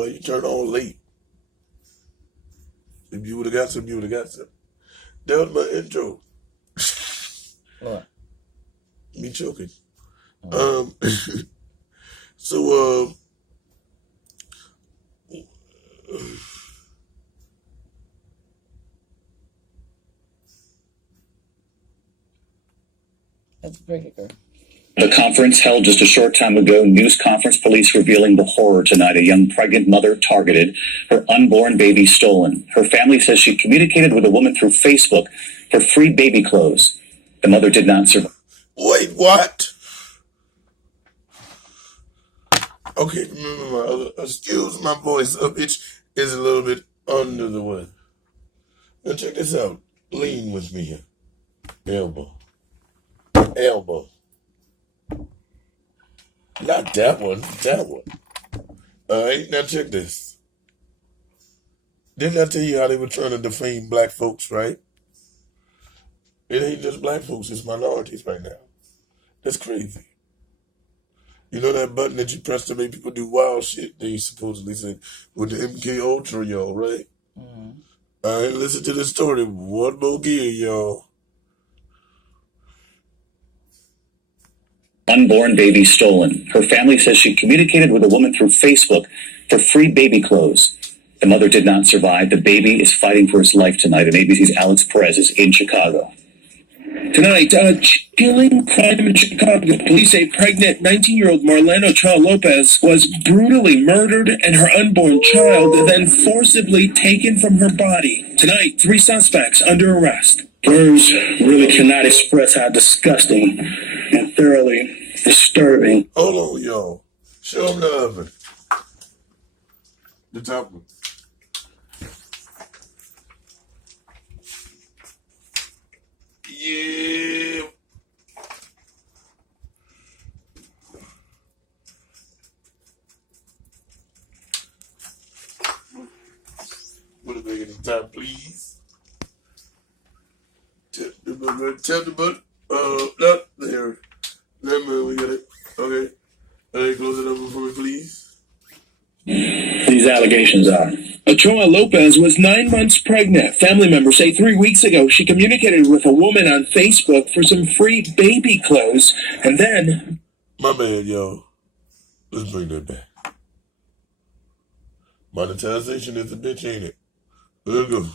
Boy, you turn on late. If you would have got some, you would have got some. That was my intro. What? Me choking. So, That's pretty good. The conference held just a short time ago. News conference, police revealing the horror tonight. A young pregnant mother targeted, her unborn baby stolen. Her family says she communicated with a woman through Facebook for free baby clothes. The mother did not survive. wait, what? Okay, remember excuse my voice. It is a little bit under the weather. Now check this out. Lean with me here. Elbow. Elbow. Not that one. That one. Alright, now check this. Didn't I tell you how they were trying to defame black folks, right? It ain't just black folks, it's minorities right now. That's crazy. You know that button that you press to make people do wild shit? They supposedly said with the MK Ultra, y'all, right? Mm-hmm. Alright, listen to this story. One more gear, y'all. Unborn baby stolen. Her family says she communicated with a woman through Facebook for free baby clothes. The mother did not survive. The baby is fighting for his life tonight, and ABC's Alex Perez is in Chicago. Tonight, a chilling crime in Chicago. Police say pregnant 19-year-old Marlene Ochoa Lopez was brutally murdered and her unborn child then forcibly taken from her body. Tonight, 3 suspects under arrest. Words really cannot express how disgusting and thoroughly disturbing. Hold on, y'all. Show them the oven. The top one. Yeah. Put it back in the top, please. Tap the button. Not there. There, we got it. Okay. Close it up for me, please. These allegations are. Ochoa Lopez was 9 months pregnant. Family members say 3 weeks ago she communicated with a woman on Facebook for some free baby clothes, and then... My bad, y'all. Let's bring that back. Monetization is a bitch, ain't it? Let's go.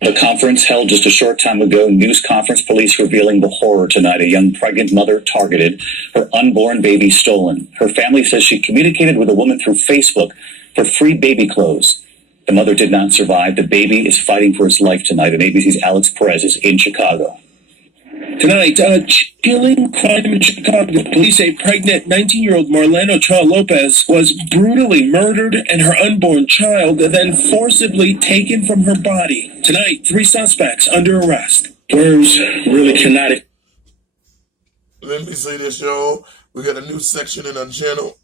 The conference held just a short time ago. News conference, police revealing the horror tonight. A young pregnant mother targeted, her unborn baby stolen. Her family says she communicated with a woman through Facebook for free baby clothes. The mother did not survive. The baby is fighting for his life tonight, and ABC's Alex Perez is in Chicago. Tonight, a chilling crime in Chicago. Police say pregnant 19-year-old Marlene Ochoa Lopez was brutally murdered and her unborn child then forcibly taken from her body. Tonight, 3 suspects under arrest. Words really cannot... Let me say this, y'all. We got a new section in our channel.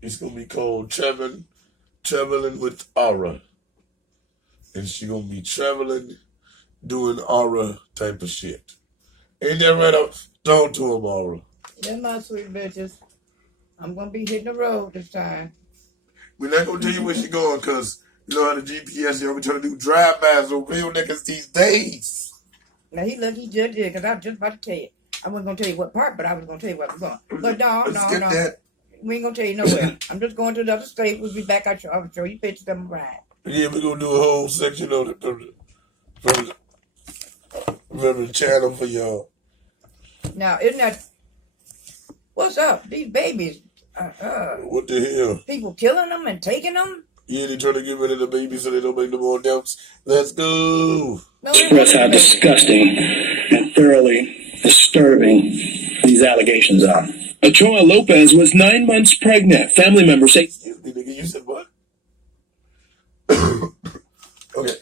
It's going to be called Traveling with Aura. And she's going to be traveling, doing aura type of shit. Ain't that right up? Talk to him, Aura. Yeah, my sweet bitches. I'm going to be hitting the road this time. We're not going to tell you where she's going because you know how the GPS, y'all be trying to do drive-bys on real niggas these days. Now, he lucky he just did because I was just about to tell you. I wasn't going to tell you what part, but I was going to tell you where I'm going. But no. That. We ain't going to tell you nowhere. I'm just going to another state. We'll be back. I'll show you pictures of them ride. Yeah, we're going to do a whole section on it from the channel for y'all. Now, isn't that... What's up? These babies... What the hell? People killing them and taking them? Yeah, they trying to get rid of the babies so they don't make no more deaths. Let's go. Express how disgusting and thoroughly disturbing these allegations are. Ochoa Lopez was 9 months pregnant. Family members say... Excuse me, nigga, you said what? Okay.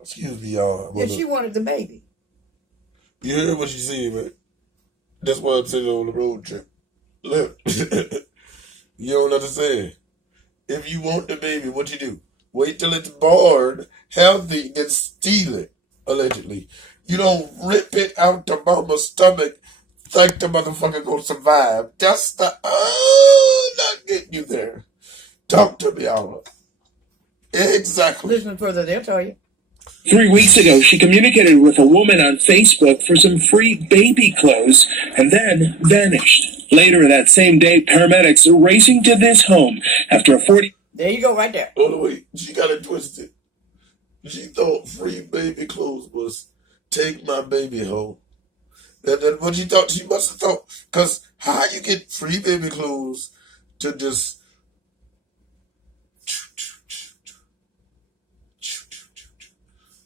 Excuse me, y'all. Yeah, she wanted the baby. You heard what she said, man. That's why I'm sitting on the road trip. Look. You don't understand. If you want the baby, what you do? Wait till it's born, healthy, then steal it, allegedly. You don't rip it out the mama's stomach think the motherfucker gonna survive. That's the not getting you there. Talk to me, Aura. Exactly. Listen further, they'll tell you. 3 weeks ago, she communicated with a woman on Facebook for some free baby clothes and then vanished. Later that same day, paramedics are racing to this home after a 40... There you go, right there. Oh, wait, she got it twisted. She thought free baby clothes was take my baby home. That's what she thought. She must have thought, because how you get free baby clothes to just...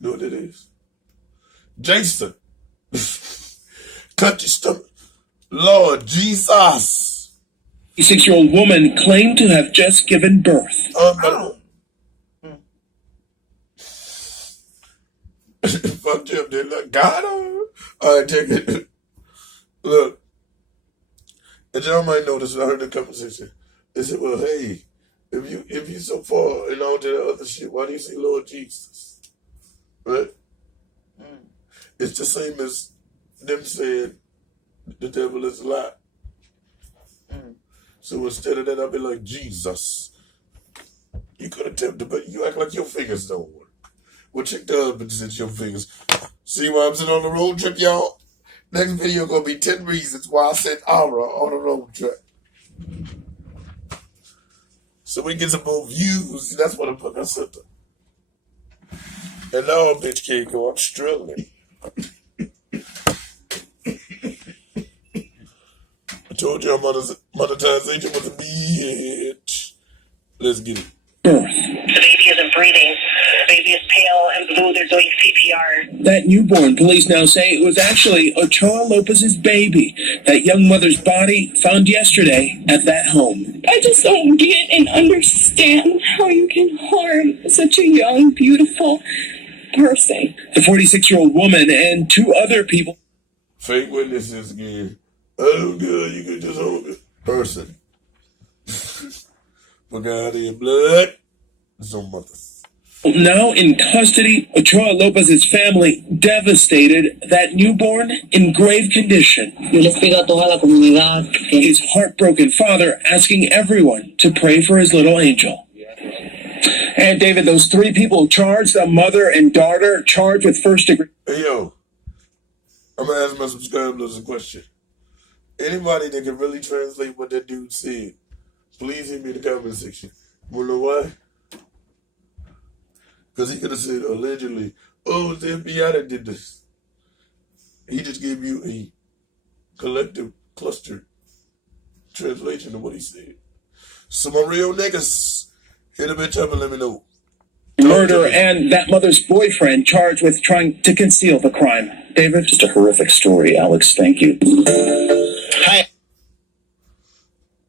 know what it is? Jason. Cut your stomach. Lord Jesus. A 6-year-old woman claimed to have just given birth. Oh. Fuck them, they look, got her. All right, take it. Look. And y'all might notice when I heard the conversation. They said, well, hey, if you so far and all that other shit, why do you say Lord Jesus? Right? It's the same as them saying the devil is a lie. So instead of that, I'll be like, Jesus. You could attempt to, but you act like your fingers don't work. Well, check the husband since your fingers. See why I'm sitting on the road trip, y'all? Next video gonna be 10 reasons why I sent Aura on a road trip. So we get some more views. That's what the fuck I sent her. And now bitch can't go. I'm struggling. I told you monetization was a bitch. Let's get it. The baby isn't breathing. The baby is pale and blue. They're doing CPR. That newborn, police now say it was actually Ochoa Lopez's baby. That young mother's body found yesterday at that home. I just don't get and understand how you can harm such a young, beautiful person. The 46-year-old woman and 2 other people. Fake witnesses again. I don't care. You can just hold it. Person. For God in blood. Some mothers. Now in custody, Ochoa Lopez's family devastated. That newborn in grave condition. His heartbroken father asking everyone to pray for his little angel. And David, those 3 people charged, a mother and daughter, charged with first degree. Hey, yo. I'm going to ask my subscribers a question. Anybody that can really translate what that dude said, please hit me in the comment section. You wanna know why? Because he could have said, allegedly, oh, it's the FBI that did this. He just gave you a collective, clustered translation of what he said. So my real niggas, hit a bitch up and let me know. Murder and that mother's boyfriend charged with trying to conceal the crime. David? Just a horrific story, Alex. Thank you. Hi.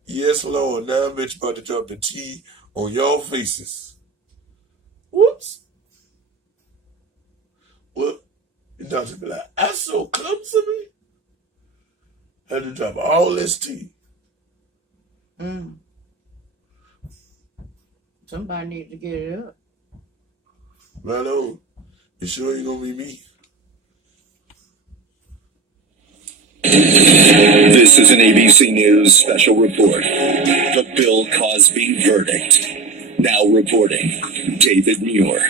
Yes, Lord. Now bitch about to drop the T on y'all faces. Whoops. Well, the doctor be like, that's so clumsy. Had to drop all this T. Somebody needs to get it up. Right on. You sure ain't gonna be me? This is an ABC News special report. The Bill Cosby verdict. Now reporting, David Muir.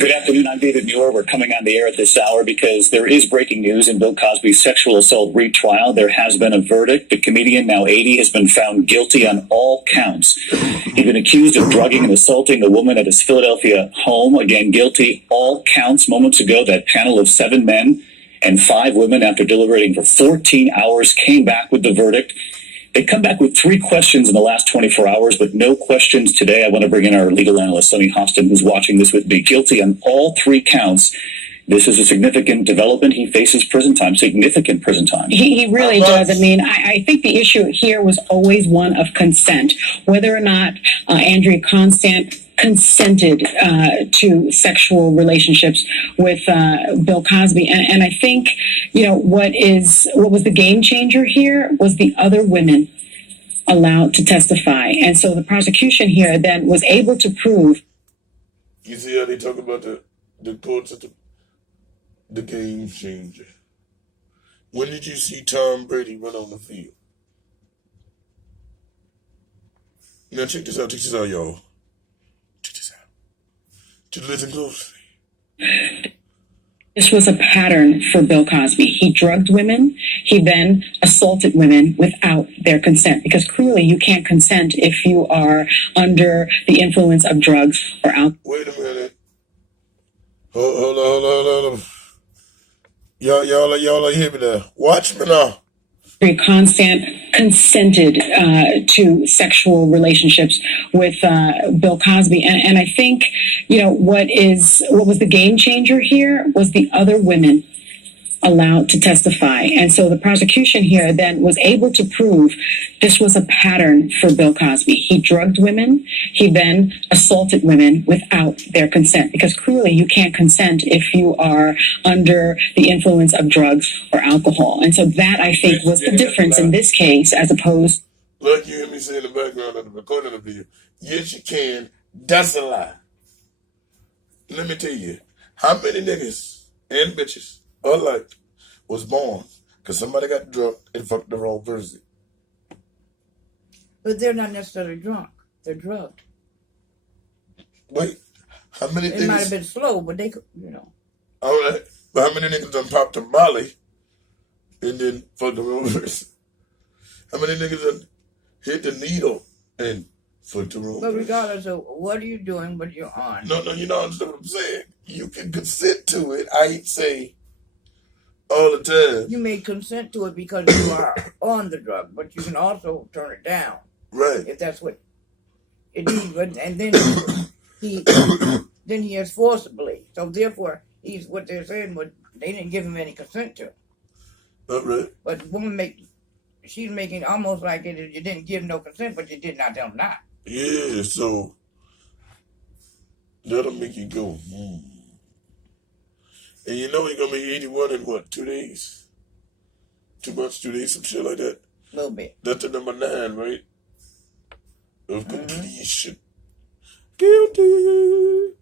Good afternoon, I'm David Muir. We're coming on the air at this hour because there is breaking news in Bill Cosby's sexual assault retrial. There has been a verdict. The comedian, now 80, has been found guilty on all counts. He's been accused of drugging and assaulting the woman at his Philadelphia home. Again, guilty, all counts. Moments ago, that panel of 7 men and 5 women, after deliberating for 14 hours, came back with the verdict. They come back with 3 questions in the last 24 hours, but no questions today. I want to bring in our legal analyst, Sonny Hostin, who's watching this with me. Guilty on all 3 counts. This is a significant development. He faces prison time, significant prison time. He really does. I mean, I think the issue here was always one of consent, whether or not Andrea Constant consented to sexual relationships with Bill Cosby. And I think, what was the game changer here was the other women allowed to testify. And so the prosecution here then was able to prove. You see how they talk about the courts at the game changer. When did you see Tom Brady run on the field? Now check this out, y'all. Check this out. Just listen closely. This was a pattern for Bill Cosby. He drugged women. He then assaulted women without their consent, because clearly you can't consent if you are under the influence of drugs or alcohol. Wait a minute. Hold on. Y'all hear me there. Watch me now. Constant consented to sexual relationships with Bill Cosby, and I think what was the game changer here was the other women allowed to testify, and so the prosecution here then was able to prove this was a pattern for Bill Cosby. He drugged women. He then assaulted women without their consent, because clearly you can't consent if you are under the influence of drugs or alcohol. And so that, I think, was the difference in this case as opposed. Like you hear me say in the background of the recording of the video, yes you can, that's a lie. Let me tell you, how many niggas and bitches alike was born because somebody got drunk and fucked the wrong person. But they're not necessarily drunk. They're drugged. Wait, how many It niggas? might have been slow, but they could, All right, but how many niggas done popped a Molly and then fucked the wrong person? How many niggas done hit the needle and fucked the wrong But person? regardless of what are you doing, what you're on. No, you don't understand what I'm saying. You can consent to it. I ain't say all the time. You may consent to it because you are on the drug, but you can also turn it down Right. if that's what it is. And then he is forcibly. So therefore, he's what they're saying. What they didn't give him any consent to. All right. But the woman she's making almost like it. You didn't give no consent, but you did not tell him not. Yeah, so that'll make you go, And you know you're going to be 81 in what, 2 days? 2 months, 2 days, some shit like that. A little bit. That's the number 9, right? Of completion. Guilty.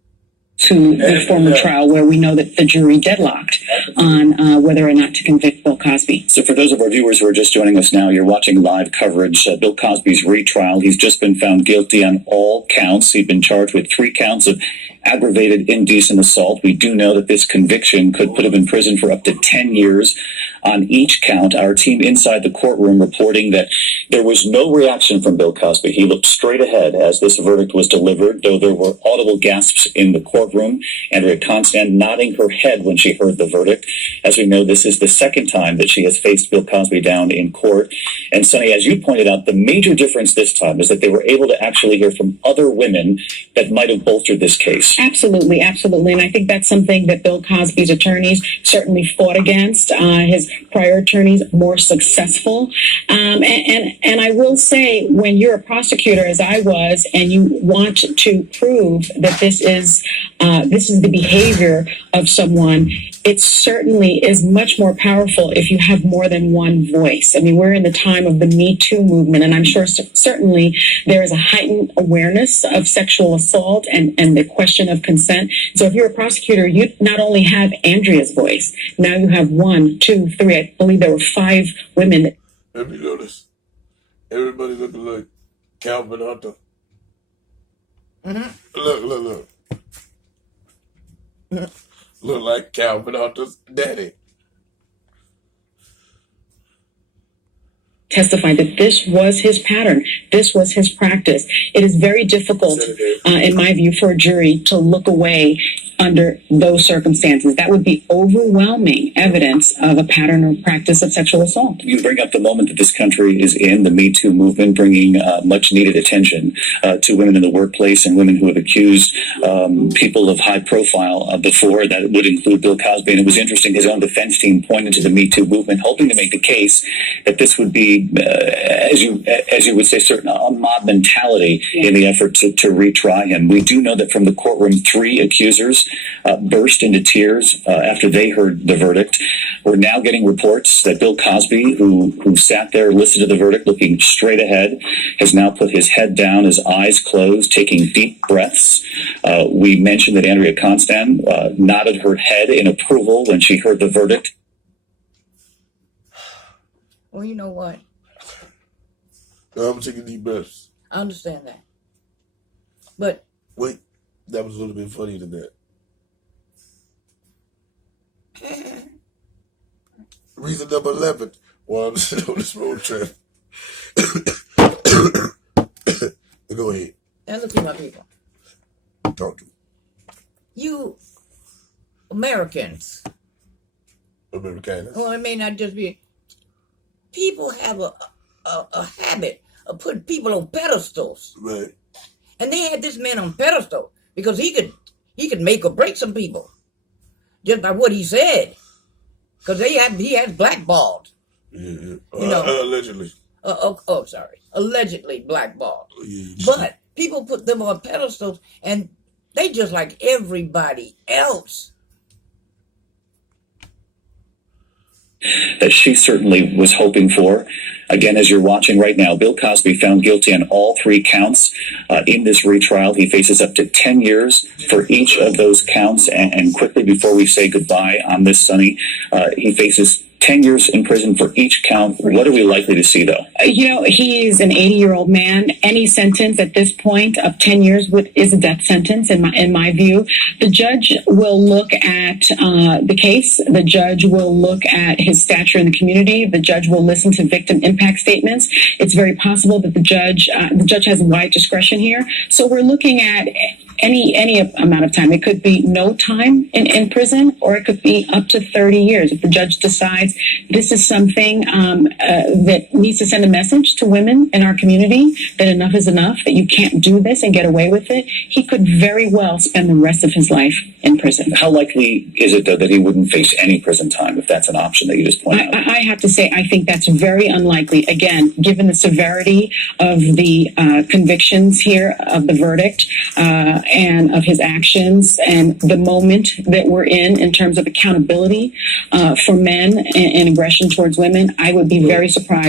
To the former trial where we know that the jury deadlocked on whether or not to convict Bill Cosby. So for those of our viewers who are just joining us now, you're watching live coverage. Bill Cosby's retrial. He's just been found guilty on all counts. He'd been charged with 3 counts of aggravated indecent assault. We do know that this conviction could put him in prison for up to 10 years on each count. Our team inside the courtroom reporting that there was no reaction from Bill Cosby. He looked straight ahead as this verdict was delivered, though there were audible gasps in the courtroom. Andrea Constant nodding her head when she heard the verdict. As we know, this is the second time that she has faced Bill Cosby down in court. And Sonny, as you pointed out, the major difference this time is that they were able to actually hear from other women that might have bolstered this case. Absolutely. And I think that's something that Bill Cosby's attorneys certainly fought against. His prior attorneys more successful. And I will say, when you're a prosecutor, as I was, and you want to prove that this is the behavior of someone, it certainly is much more powerful if you have more than one voice. I mean, we're in the time of the Me Too movement, and I'm sure certainly there is a heightened awareness of sexual assault and the question of consent. So if you're a prosecutor, you not only have Andrea's voice, now you have 1, 2, 3, I believe there were 5 women. Have you noticed? Everybody looking like Calvin Hunter. Look. Look like Calvin Hunter's daddy. Testified that this was his pattern. This was his practice. It is very difficult, in my view, for a jury to look away under those circumstances. That would be overwhelming evidence of a pattern or practice of sexual assault. You bring up the moment that this country is in, the Me Too movement, bringing much needed attention to women in the workplace and women who have accused people of high profile before. That would include Bill Cosby. And it was interesting, his own defense team pointed to the Me Too movement, hoping to make the case that this would be, as you would say, certain a mob mentality in the effort to retry him. We do know that from the courtroom, 3 accusers burst into tears after they heard the verdict. We're now getting reports that Bill Cosby, who sat there, listened to the verdict, looking straight ahead, has now put his head down, his eyes closed, taking deep breaths. We mentioned that Andrea Constant nodded her head in approval when she heard the verdict. Well, you know what? Now I'm taking deep breaths. I understand that. But Wait, that was a little bit funnier than that. Reason number 11. While I'm sitting on this road trip. Go ahead. now look at my people. Talk to me. You Americans, Americanus. well, it may not just be. People have a habit of putting people on pedestals, Right. and they had this man on pedestal because he could make or break some people just by what he said, because he has blackballed. Yeah. You know. Allegedly. Sorry, allegedly blackballed. Yeah. But people put them on pedestals, and they just like everybody else. That she certainly was hoping for. Again, as you're watching right now, Bill Cosby found guilty on all 3 counts in this retrial. He faces up to 10 years for each of those counts. And quickly, before we say goodbye on this, Sonny, he faces 10 years in prison for each count. What are we likely to see, though? You know, he is an 80-year-old man. Any sentence at this point of 10 years is a death sentence, in my view. The judge will look at the case. The judge will look at his stature in the community. The judge will listen to victim impact statements. It's very possible that the judge has wide discretion here. So we're looking at any amount of time. It could be no time in prison, or it could be up to 30 years. If the judge decides this is something that needs to send a message to women in our community that enough is enough, that you can't do this and get away with it, he could very well spend the rest of his life in prison. How likely is it, though, that he wouldn't face any prison time if that's an option that you just pointed out? I have to say, I think that's very unlikely. Again, given the severity of the convictions here, of the verdict, and of his actions, and the moment that we're in terms of accountability for men and aggression towards women, I would be very surprised